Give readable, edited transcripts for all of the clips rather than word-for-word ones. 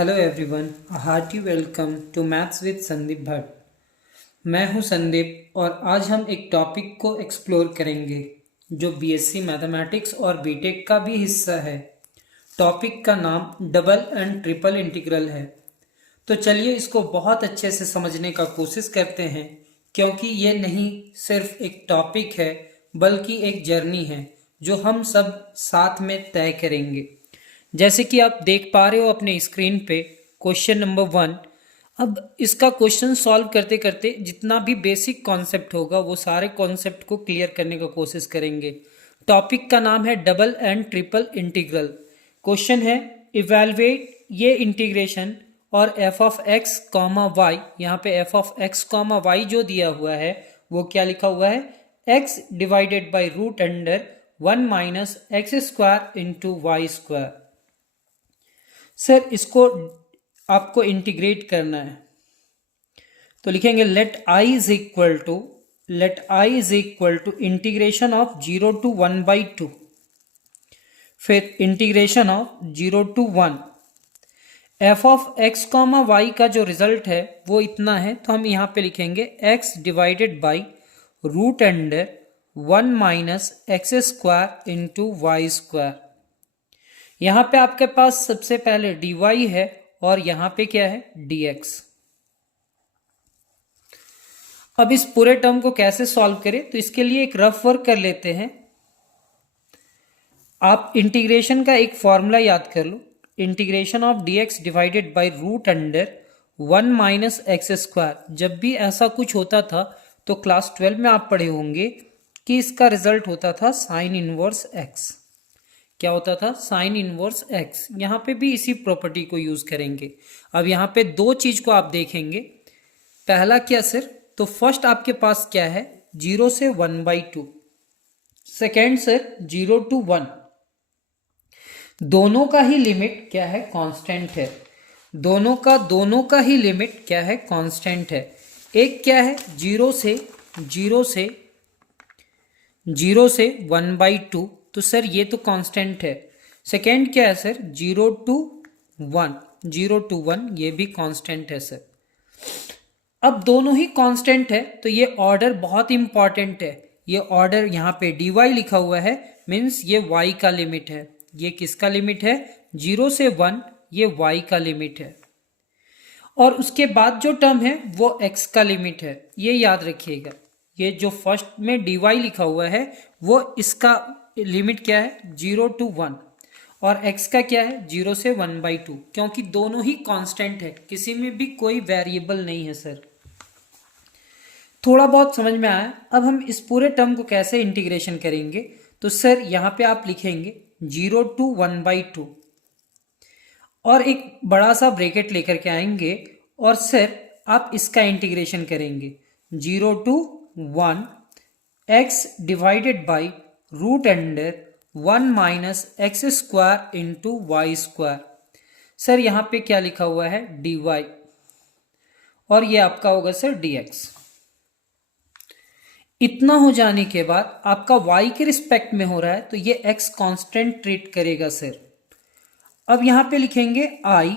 Hello everyone, hearty welcome to maths with Sandeep Bhatt. मैं हूं संदीप और आज हम एक टॉपिक को एक्सप्लोर करेंगे जो बीएससी मैथमेटिक्स और बीटेक का भी हिस्सा है। टॉपिक का नाम डबल एंड ट्रिपल इंटीग्रल है। तो चलिए इसको बहुत अच्छे से समझने का कोशिश करते हैं, क्योंकि ये नहीं सिर्फ एक टॉपिक है बल्कि एक जर्नी है जो हम सब साथ में तय करेंगे। जैसे कि आप देख पा रहे हो अपने स्क्रीन पे क्वेश्चन नंबर 1। अब इसका क्वेश्चन सॉल्व करते करते जितना भी बेसिक कॉन्सेप्ट होगा वो सारे कॉन्सेप्ट को क्लियर करने का कोशिश करेंगे। टॉपिक का नाम है double and triple integral. Question है इवेलुएट ये इंटीग्रेशन और f of x comma y. यहाँ पे f of x comma y जो दिया हुआ है वो क्या लिखा हुआ है, x divided by root under 1 minus x square into y square. Sir इसको आपको इंटीग्रेट करना है तो लिखेंगे let I is equal to integration of 0 to 1/2, फिर integration of 0 to 1 f of x comma y का जो रिजल्ट है वो इतना है, तो हम यहां पे लिखेंगे x divided by root under 1 minus x square into y square. यहां पे आपके पास सबसे पहले dy है और यहां पे क्या है dx। अब इस पूरे टर्म को कैसे सॉल्व करें, तो इसके लिए एक रफ वर्क कर लेते हैं। आप इंटीग्रेशन का एक फॉर्मूला याद कर लो, integration of dx divided by root under 1 minus x square. जब भी ऐसा कुछ होता था तो क्लास 12 में आप पढ़े होंगे कि इसका रिजल्ट होता था साइन इनवर्स एक्स। क्या होता था, साइन इनवर्स एक्स। यहाँ पे भी इसी प्रॉपर्टी को यूज करेंगे। अब यहाँ पे दो चीज को आप देखेंगे। पहला क्या सर, तो फर्स्ट आपके पास क्या है 0 से 1/2। Second sir 0 to 1। दोनों का ही लिमिट क्या है, कांस्टेंट है। दोनों का ही लिमिट क्या है, कांस्टेंट है। एक क्या है 0 से 1/2, तो सर ये तो कांस्टेंट है। सेकेंड क्या है सर 0 टू 1 ये भी कांस्टेंट है सर। अब दोनों ही कांस्टेंट है तो ये ऑर्डर बहुत इंपॉर्टेंट है। ये ऑर्डर यहाँ पे dy लिखा हुआ है, मीन्स ये y का लिमिट है। ये किसका लिमिट है, 0 से 1 ये y का लिमिट है। और उसके बाद जो टर्म है वो x का लिमिट है, ये याद रखिएगा। ये जो फर्स्ट में dy लिखा हुआ है वो इसका लिमिट क्या है 0 टू 1 और x का क्या है 0 से 1/2, क्योंकि दोनों ही कांस्टेंट है, किसी में भी कोई वेरिएबल नहीं है सर। थोड़ा बहुत समझ में आया। अब हम इस पूरे टर्म को कैसे इंटीग्रेशन करेंगे, तो सर यहां पे आप लिखेंगे 0 टू 1/2 और एक बड़ा सा ब्रैकेट लेकर के आएंगे और सर आप इसका इंटीग्रेशन करेंगे 0 to 1 x divided by root under 1 minus x square into y square. Sir यहां पे क्या लिखा हुआ है dy और ये आपका होगा सर dx। इतना हो जाने के बाद आपका y के रिस्पेक्ट में हो रहा है तो ये x कांस्टेंट ट्रीट करेगा सर। अब यहां पे लिखेंगे i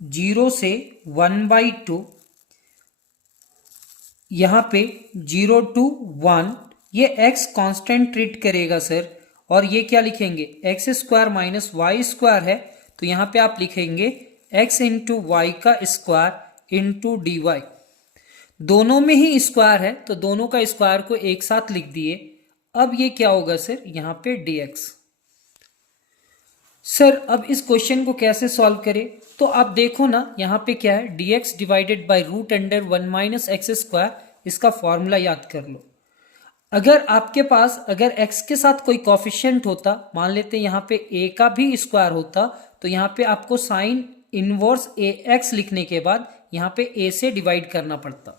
0 से 1/2, यहां पे 0 टू 1 ये x कांस्टेंट ट्रीट करेगा सर। और ये क्या लिखेंगे x square minus y square है, तो यहां पे आप लिखेंगे x इंटू वाई का स्क्वायर इंटू डी वाई। दोनों में ही स्क्वायर है तो दोनों का स्क्वायर को एक साथ लिख दिए। अब ये क्या होगा सर यहां पे dx। सर अब इस क्वेश्चन को कैसे सॉल्व करें, तो आप देखो ना यहाँ पे क्या है dx divided by root under 1 minus x square. इसका फॉर्मूला याद कर लो। अगर आपके पास अगर x के साथ कोई कॉफिशिएंट होता, मान लेते यहाँ पे a का भी स्क्वायर होता, तो यहाँ पे आपको साइन इनवर्स ax लिखने के बाद यहाँ पे a से डिवाइड करना पड़ता।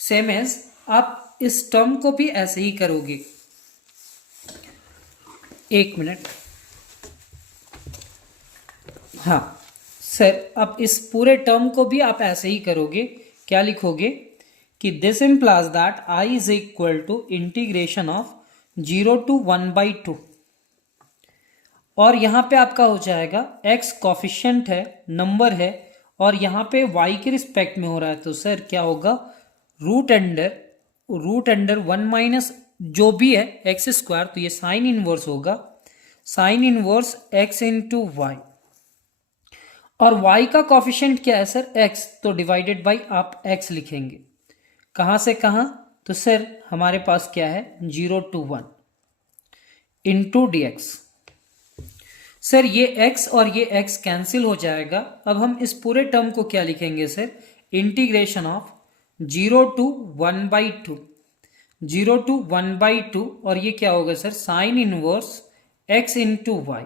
सेम एज आप इस टर्म को भी ऐसे ही करोगे। एक मिनट, हाँ सर अब इस पूरे टर्म को भी आप ऐसे ही करोगे। क्या लिखोगे कि this implies that i is equal to integration of 0 to 1/2 और यहां पे आपका हो जाएगा x कॉफिशिएंट है, नंबर है, और यहाँ पे y के रिस्पेक्ट में हो रहा है, तो सर क्या होगा, रूट अंडर 1 माइनस जो भी है एक्स स्क्वायर, तो ये साइन इनवर्स होगा, sine inverse x into y. और y का कॉफिशिएंट क्या है सर, x, तो डिवाइडेड बाई आप x लिखेंगे। कहाँ से कहाँ, तो सर हमारे पास क्या है 0 to 1 into d x. Sir ये x और ये x कैंसिल हो जाएगा। अब हम इस पूरे टर्म को क्या लिखेंगे sir, integration of 0 to 1/2, 0 to 1/2, और ये क्या होगा sir, sine inverse x into y,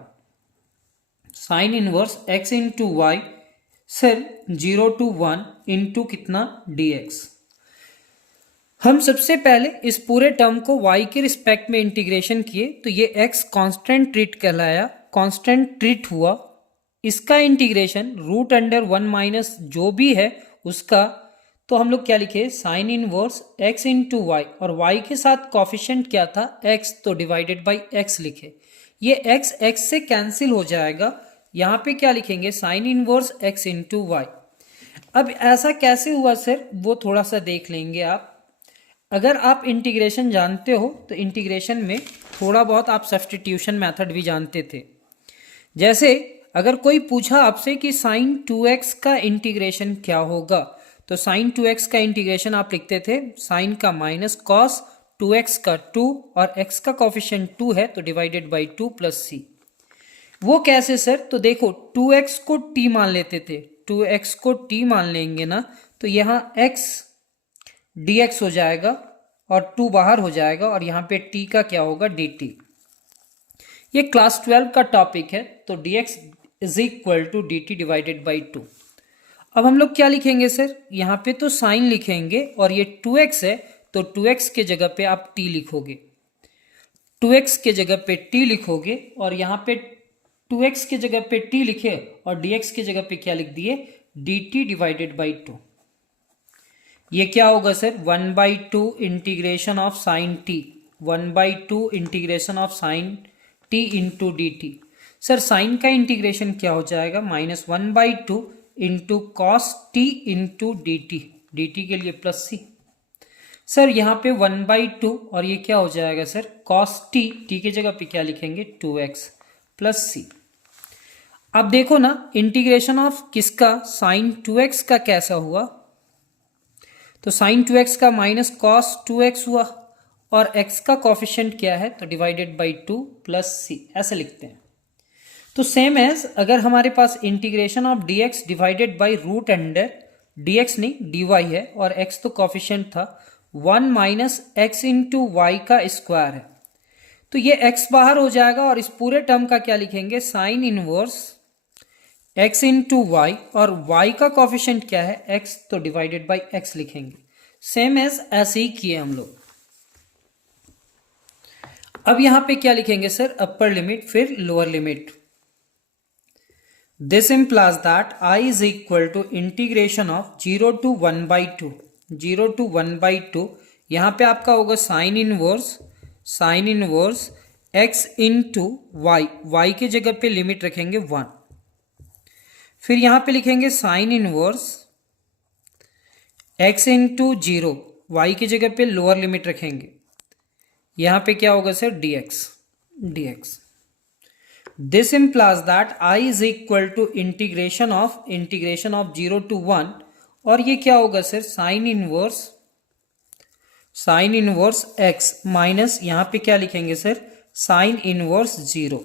sine inverse x into y, sir 0 to 1 into कितना dx। हम सबसे पहले इस पूरे टर्म को y के रिस्पेक्ट में इंटीग्रेशन किए, तो ये x कांस्टेंट ट्रीट कहलाया, कांस्टेंट ट्रीट हुआ। इसका इंटीग्रेशन रूट अंडर 1 माइनस जो भी है उसका, तो हम लोग क्या लिखे, sine inverse x into y, और y के साथ कॉफिशिएंट क्या था x, तो डिवाइडेड बाई x लिखे। ये x से कैंसिल हो जाएगा, यहाँ पे क्या लिखेंगे, sine inverse x into y. अब ऐसा कैसे हुआ सर, वो थोड़ा सा देख लेंगे आप। अगर आप इंटीग्रेशन जानते हो तो इंटीग्रेशन में थोड़ा बहुत आप सब्स्टिट्यूशन मेथड भी जानते थे। जैसे अगर कोई पूछा आपसे कि साइन 2x का इंटीग्रेशन क्या होगा, तो साइन 2x का इंटीग्रेशन आप लिखते थे साइन का माइनस कॉस 2x का 2, और x का कॉफिशिएंट 2 है तो डिवाइडेड बाई 2 प्लस c। वो कैसे सर, तो देखो 2x को t मान लेते थे, 2x को t मान लेंगे ना, तो यहाँ x dx हो जाएगा और 2 बाहर हो जाएगा, और यहाँ पे t का क्या होगा, dt। ये क्लास 12 का टॉपिक है, तो dx is equal to dt divided by 2। अब हम लोग क्या लिखेंगे सर, यहाँ पे तो साइन लिखेंगे, और ये 2x है तो 2x के जगह पे आप t लिखोगे, 2x के जगह पे t लिखोगे, और यहाँ पे 2x के जगह पे t लिखे और dx के जगह पे क्या लिख दिए, dt डिवाइडेड बाई 2। ये क्या होगा sir, 1/2 integration of sine t, 1/2 integration of sine t into d t. Sir sine का इंटीग्रेशन क्या हो जाएगा, -1/2 into cos t into d t, d t के लिए प्लस सी। सर यहाँ पे 1/2 और ये क्या हो जाएगा सर, कॉस टी, टी के जगह पे क्या लिखेंगे 2x प्लस सी। अब देखो ना इंटीग्रेशन ऑफ किसका, साइन 2x का कैसा हुआ, तो साइन 2x का माइनस कॉस 2x हुआ, और x का कॉफिशिएंट क्या है, तो डिवाइडेड बाई 2 प्लस सी, ऐसे लिखते हैं। तो सेम एज अगर हमारे पास integration of dx divided by root under, dx नहीं dy है, और x तो कॉफिशिएंट था 1 माइनस एक्स इंटू वाई का स्क्वायर है, तो ये x बाहर हो जाएगा, और इस पूरे टर्म का क्या लिखेंगे, sine inverse x into y, और y का कॉफिशिएंट क्या है x, तो डिवाइडेड बाई x लिखेंगे। सेम एज ऐसे ही किए हम लोग। अब यहां पे क्या लिखेंगे सर, अपर लिमिट फिर lower limit. This implies that i is equal to integration of 0 to 1/2, 0 to 1/2। यहां पे आपका होगा sine inverse x into y, y की जगह पे लिमिट रखेंगे 1, फिर यहां पे लिखेंगे sine inverse x into 0, y की जगह पे लोअर लिमिट रखेंगे, यहां पे क्या होगा sir dx। This implies that i is equal to integration of 0 to 1, और ये क्या होगा sir, sine inverse x minus यहां पे क्या लिखेंगे सर, साइन इनवर्स 0।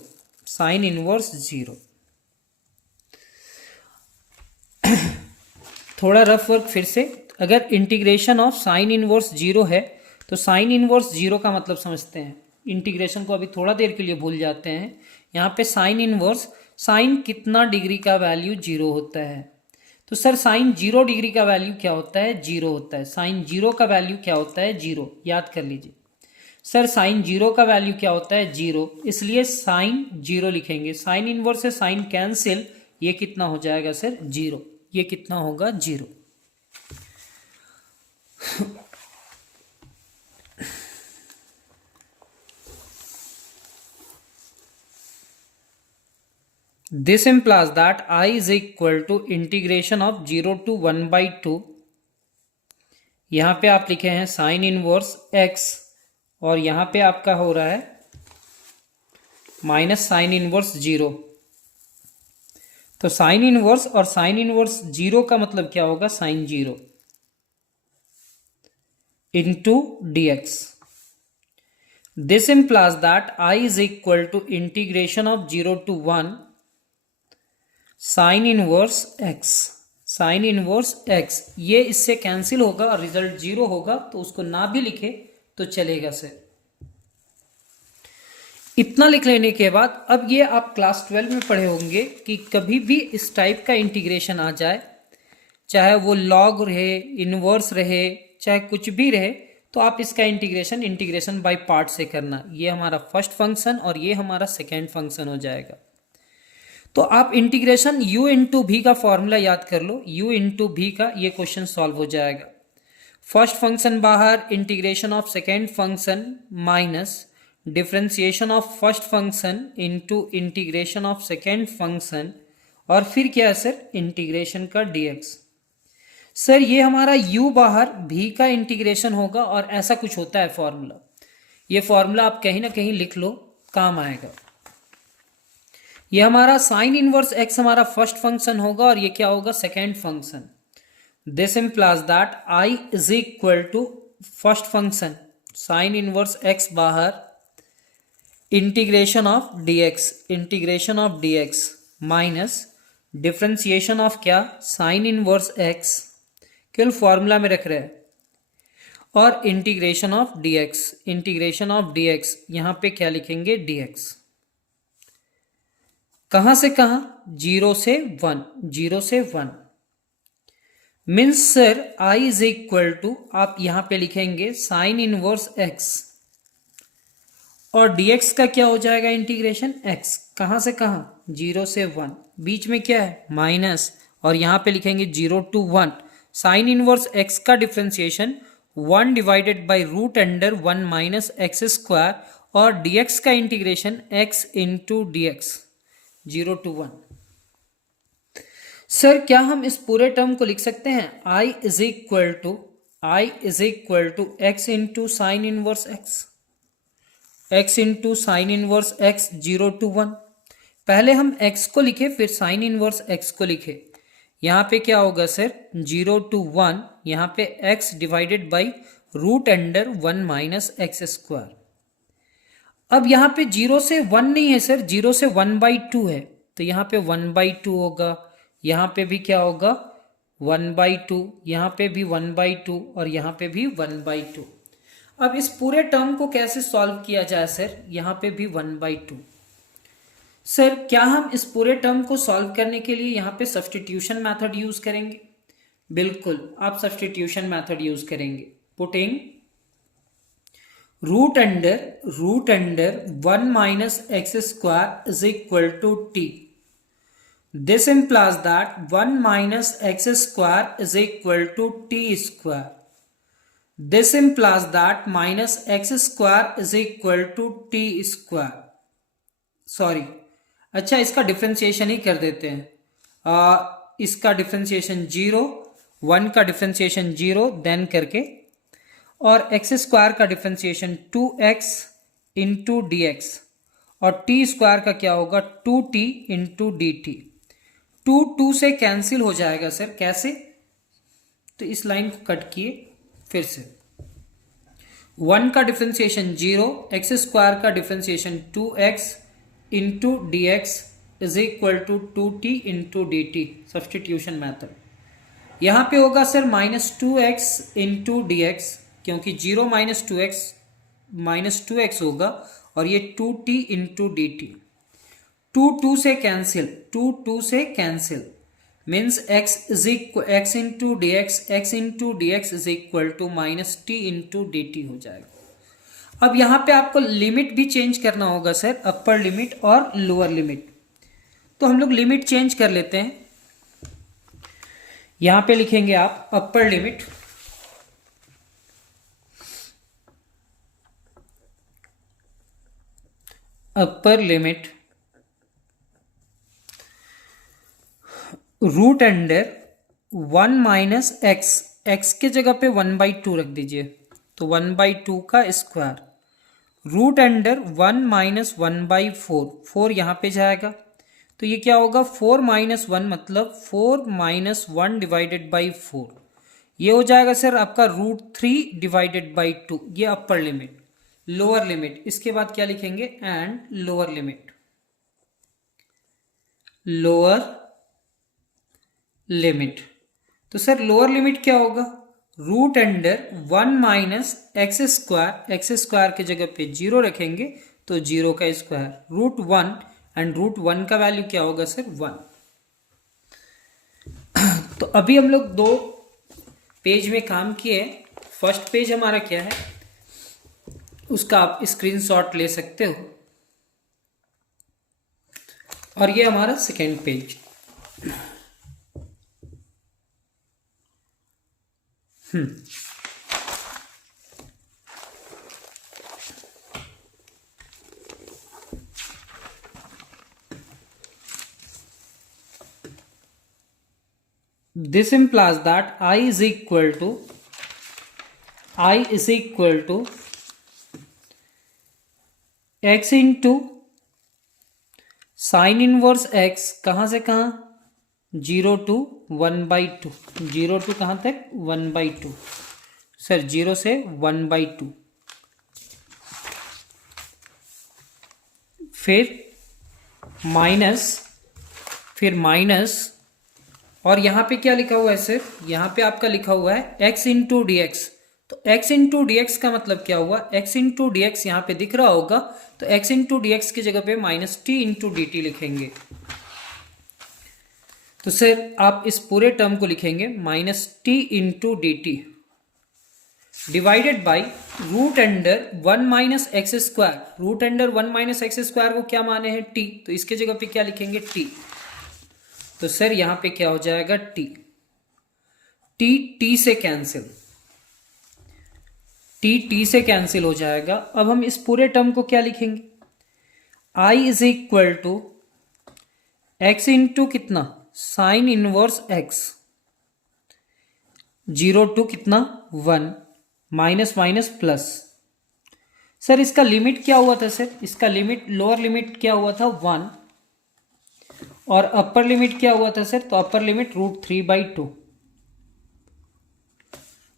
थोड़ा रफ वर्क फिर से, अगर इंटीग्रेशन ऑफ साइन इनवर्स 0 है, तो साइन इनवर्स 0 का मतलब समझते हैं, इंटीग्रेशन को अभी थोड़ा देर के लिए भूल जाते हैं। यहाँ पे साइन इनवर्स, साइन कितना डिग्री का वैल्यू 0 होता है, तो सर साइन 0 डिग्री का वैल्यू क्या होता है, 0 होता है। साइन 0 का वैल्यू क्या होता है, 0, याद कर लीजिए सर, साइन 0 का वैल्यू क्या होता है, 0, इसलिए साइन 0 लिखेंगे। साइन इनवर्स से साइन कैंसिल, ये कितना हो जाएगा सर 0, ये कितना होगा 0। This implies that I is equal to integration of 0 to 1 by 2. यहां पे आप लिखे हैं साइन इनवर्स x और यहां पे आपका हो रहा है माइनस साइन इनवर्स 0। तो साइन इनवर्स और साइन इनवर्स 0 का मतलब क्या होगा, sign 0 into dx. This implies that I is equal to integration of 0 to 1 sin inverse x. Sign inverse x ये इससे कैंसिल होगा और रिजल्ट 0 होगा, तो उसको ना भी लिखे तो चलेगा सर। इतना लिख लेने के बाद अब ये आप क्लास 12 में पढ़े होंगे कि कभी भी इस टाइप का इंटीग्रेशन आ जाए, चाहे वो लॉग रहे, इनवर्स रहे, चाहे कुछ भी रहे, तो आप इसका इंटीग्रेशन बाय पार्ट से करना। ये हमारा फर्स्ट फंक्शन और ये हमारा सेकेंड फंक्शन हो जाएगा। तो आप इंटीग्रेशन u इंटू भी का फॉर्मूला याद कर लो, u इंटू भी का ये क्वेश्चन सॉल्व हो जाएगा। फर्स्ट फंक्शन बाहर, integration of second function minus differentiation of first function into integration of second function, और फिर क्या है सर, इंटीग्रेशन का dx। सर ये हमारा u बाहर, भी का इंटीग्रेशन होगा और ऐसा कुछ होता है फॉर्मूला। ये फॉर्मूला आप कहीं ना कहीं लिख लो, काम आएगा। ये हमारा साइन इनवर्स x हमारा फर्स्ट फंक्शन होगा और ये क्या होगा, second function. This implies that I is equal to first function sine inverse x बाहर, integration of dx minus differentiation of क्या, साइन इनवर्स x, केवल फॉर्मूला में रख रहे हैं, और इंटीग्रेशन ऑफ dx यहां पे क्या लिखेंगे, dx। कहां से कहां, 0 से 1 means sir I is equal to, आप यहां पे लिखेंगे साइन इनवर्स x और dx का क्या हो जाएगा, इंटीग्रेशन x। कहां से कहां, 0 से 1, बीच में क्या है, माइनस, और यहां पे लिखेंगे 0 to 1। साइन इनवर्स x का differentiation 1 divided by root under 1 minus x square, और dx का integration x into dx, 0 to 1। सर क्या हम इस पूरे टर्म को लिख सकते हैं, I is equal to x into sine inverse x into sine inverse x, 0 to 1। पहले हम x को लिखे फिर साइन इनवर्स x को लिखे। यहां पे क्या होगा सर, 0 to 1, यहां पे x divided by root under 1 minus x square. अब यहां पे 0 से 1 नहीं है सर, 0 से 1/2 है, तो यहां पे 1/2 होगा, यहां पे भी क्या होगा, 1/2, यहां पे भी 1/2 और यहां पे भी 1/2। अब इस पूरे टर्म को कैसे सॉल्व किया जाए सर, यहां पे भी 1/2। सर क्या हम इस पूरे टर्म को सॉल्व करने के लिए यहां पे सब्स्टिट्यूशन मेथड यूज करेंगे, बिल्कुल आप सब्स्टिट्यूशन मेथड यूज करेंगे। Putting root under 1 minus x square is equal to t। This implies that 1 minus x square is equal to t square. This implies that minus x square is equal to t square. Sorry, अच्छा इसका differentiation ही कर देते हैं। इसका differentiation 0, 1 का differentiation 0 then करके, और x square का differentiation 2x into d x, और टी स्क्वायर का क्या होगा, 2t इंटू डी टी। 2 से कैंसिल हो जाएगा सर, कैसे, तो इस लाइन को कट किए फिर से। 1 का डिफरेंशिएशन 0, एक्स स्क्वायर का differentiation 2x into d x is equal to 2t into d t, substitution method. यहां पे होगा sir -2x into d x, क्योंकि 0 माइनस 2x होगा, और ये 2t इंटू डी टी। 2 से cancel means x into d x is equal to -t into d t हो जाएगा। अब यहां पे आपको लिमिट भी चेंज करना होगा सर, अपर लिमिट और लोअर लिमिट। तो हम लोग लिमिट चेंज कर लेते हैं। यहां पे लिखेंगे आप upper limit, root under 1 minus x, x के जगह पे 1/2 रख दीजिए, तो 1/2 का स्क्वायर। रूट अंडर 1 माइनस 1/4, 4 यहाँ पे जाएगा, तो ये क्या होगा 4 माइनस 1 मतलब 4 माइनस 1 डिवाइडेड बाई 4। ये हो जाएगा सर आपका √3/2, ये अपर लिमिट। लोअर लिमिट इसके बाद क्या लिखेंगे, and lower limit, lower limit. तो सर लोअर लिमिट क्या होगा, root under 1 minus x square, x square की जगह पे 0 रखेंगे तो 0 का स्क्वायर, √1, एंड √1 का वैल्यू क्या होगा सर 1। तो अभी हम लोग 2 पेज में काम किए। फर्स्ट पेज हमारा क्या है, उसका आप स्क्रीनशॉट ले सकते हो, और ये हमारा second page. This implies that I is equal to x into sign inverse x, कहाँ से कहाँ, 0 to 1/2, 0 to कहाँ तक 1/2, सर 0 से 1/2, फिर माइनस, और यहाँ पे क्या लिखा हुआ है सर, यहाँ पे आपका लिखा हुआ है x इंटू डी एक्स। तो x इंटू डी एक्स का मतलब क्या हुआ, x इंटू डी एक्स यहाँ पे दिख रहा होगा, तो x इंटू डी एक्स की जगह पे -t इंटू डी टी लिखेंगे। तो सर आप इस पूरे टर्म को लिखेंगे -t into d t divided by root under 1 minus x square. Root under 1 minus x square को क्या माने हैं t, तो इसके जगह पे क्या लिखेंगे t। तो सर यहां पे क्या हो जाएगा t, t से कैंसिल, t से कैंसिल हो जाएगा। अब हम इस पूरे टर्म को क्या लिखेंगे, I is equal to x into कितना साइन इनवर्स x, 0 टू कितना 1, माइनस माइनस प्लस। सर इसका लिमिट क्या हुआ था सर, इसका लिमिट, लोअर लिमिट क्या हुआ था 1, और अपर लिमिट क्या हुआ था सर, तो upper limit √3/2,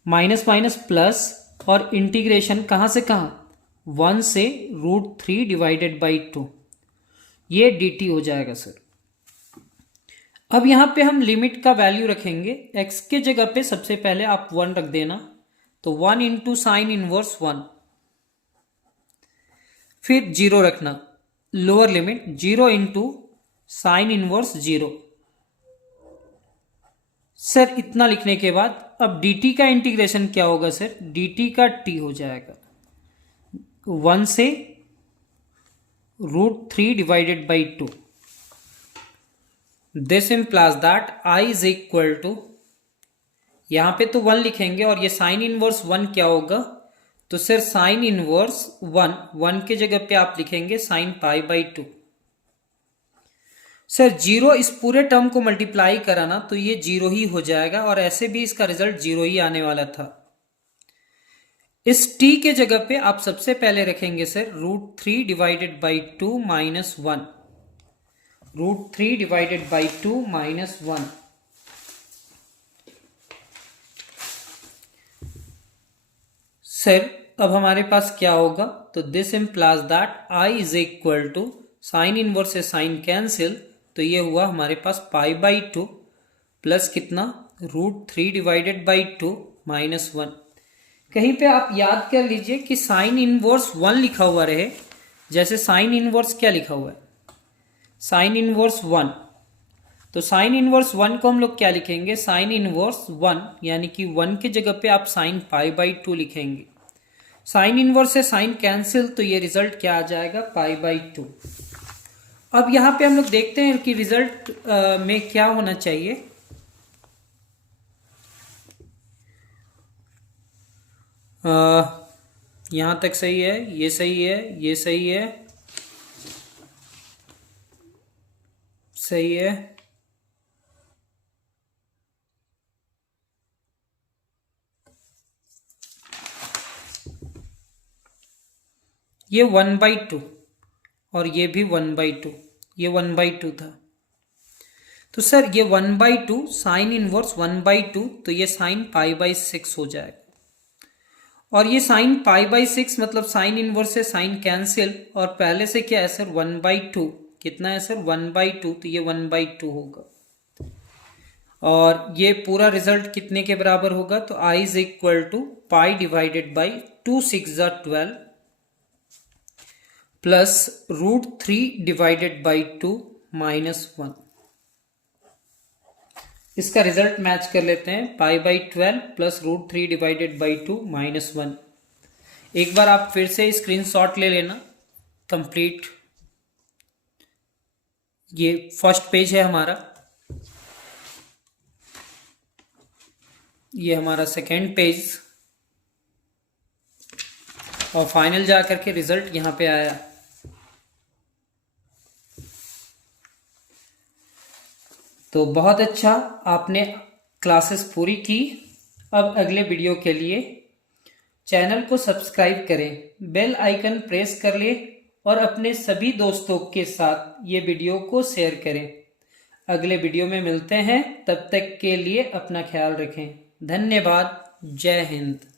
minus minus plus, और इंटीग्रेशन कहां से कहां, 1 से √3/2, ये dt हो जाएगा सर। अब यहां पे हम लिमिट का वैल्यू रखेंगे, x के जगह पे सबसे पहले आप 1 रख देना, तो 1 इंटू साइन इनवर्स 1, फिर 0 रखना, lower limit 0 into sine inverse 0। Sir इतना लिखने के बाद अब dt का इंटीग्रेशन क्या होगा सर, dt का t हो जाएगा 1 से √3/2। This implies that I is equal to, यहां पे तो 1 लिखेंगे, और ये साइन इनवर्स 1 क्या होगा, तो सर साइन इनवर्स 1 के जगह पे आप लिखेंगे साइन π/2। सर 0 इस पूरे टर्म को मल्टीप्लाई कराना तो ये 0 ही हो जाएगा, और ऐसे भी इसका रिजल्ट 0 ही आने वाला था। इस t के जगह पे आप सबसे पहले रखेंगे सर √3/2 माइनस 1, √3/2 माइनस 1। सर अब हमारे पास क्या होगा, तो this implies that I is equal to sine inverse से साइन कैंसिल, तो ये हुआ हमारे पास π/2 प्लस कितना √3/2 माइनस 1। कहीं पे आप याद कर लीजिए कि साइन इनवर्स 1 लिखा हुआ रहे, जैसे साइन इनवर्स क्या लिखा हुआ है, साइन इनवर्स 1, तो साइन इनवर्स 1 को हम लोग क्या लिखेंगे, साइन इनवर्स 1, यानी कि 1 की जगह पे आप साइन π/2 लिखेंगे। साइन इनवर्स से साइन कैंसिल, तो ये रिजल्ट क्या आ जाएगा π/2। अब यहां पे हम लोग देखते हैं कि रिजल्ट में क्या होना चाहिए। यहां तक सही है, ये सही है, ये सही है, सही है, ये 1/2 और ये भी 1/2, ये 1/2 था। तो सर ये 1/2 साइन इनवर्स 1/2, तो ये साइन π/6 हो जाएगा। और ये साइन π/6 मतलब साइन इनवर्स से साइन कैंसिल, और पहले से क्या है सर 1/2, कितना है सर 1/2, तो ये 1/2 होगा। और ये पूरा रिजल्ट कितने के बराबर होगा, तो I is equal to pi divided by 2 6 12 plus √3 divided by 2 -1। इसका रिजल्ट मैच कर लेते हैं, π/12 प्लस √3 डिवाइडेड बाई 2 -1। एक बार आप फिर से स्क्रीनशॉट ले लेना कंप्लीट। ये फर्स्ट पेज है हमारा, ये हमारा सेकेंड पेज, और फाइनल जा करके रिजल्ट यहाँ पे आया। तो बहुत अच्छा, आपने क्लासेस पूरी की। अब अगले वीडियो के लिए चैनल को सब्सक्राइब करें, बेल आइकन प्रेस कर ले और अपने सभी दोस्तों के साथ ये वीडियो को शेयर करें। अगले वीडियो में मिलते हैं, तब तक के लिए अपना ख्याल रखें। धन्यवाद। जय हिंद।